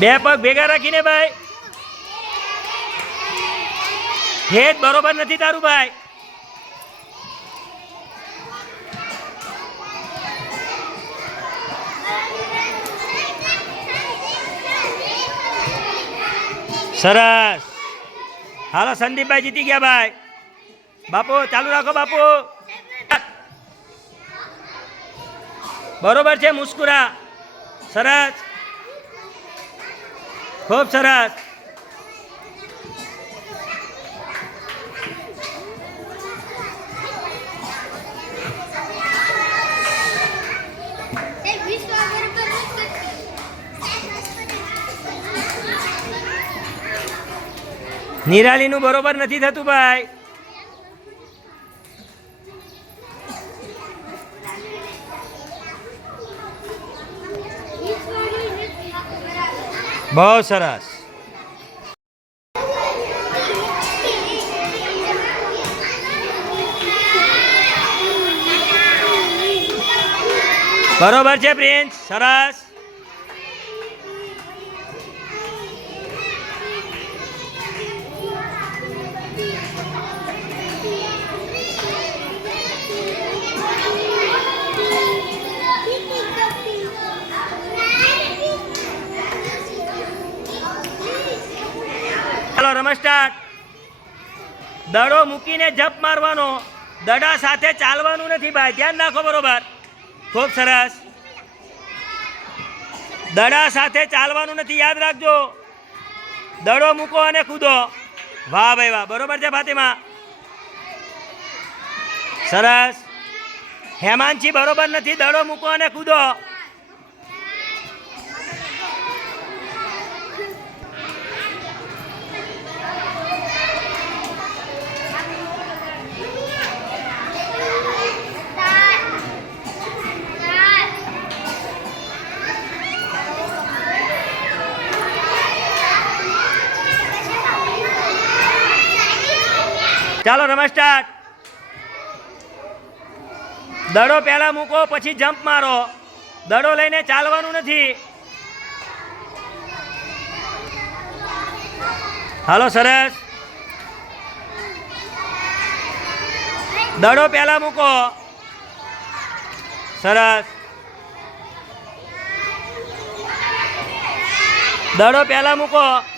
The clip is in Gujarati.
બે પગ ભેગા રાખીને ભાઈ. હેડ બરોબર નથી તારું ભાઈ. સરસ. હાલો સંદીપભાઈ જીતી ગયા ભાઈ. બાપુ ચાલુ રાખો બાપુ. બરોબર છે મુસ્કુરા. સરસ, ખૂબ સરસ. નિરાલીનું બરોબર નથી થતું ભાઈ. બહુ સરસ. બરોબર છે પ્રિન્સ. સરસ. ચાલો રમત સ્ટાર્ટ. દડો મૂકીને જપ મારવાનો, દડા સાથે ચાલવાનું નથી ભાઈ. ધ્યાન રાખો. બરોબર, ખૂબ સરસ. દડા સાથે ચાલવાનું નથી, યાદ રાખજો. દડો મૂકો અને કૂદો. વાહ ભાઈ વાહ. બરોબર છે ફાતિમા. સરસ. હેમાંશી બરોબર નથી, દડો મૂકો અને કૂદો. ચાલો રમત સ્ટાર્ટ. દડો પહેલા મૂકો પછી જમ્પ મારો. દડો લઈને ચાલવાનું નથી. હાલો સરસ. દડો પહેલા મૂકો. સરસ. દડો પહેલા મૂકો.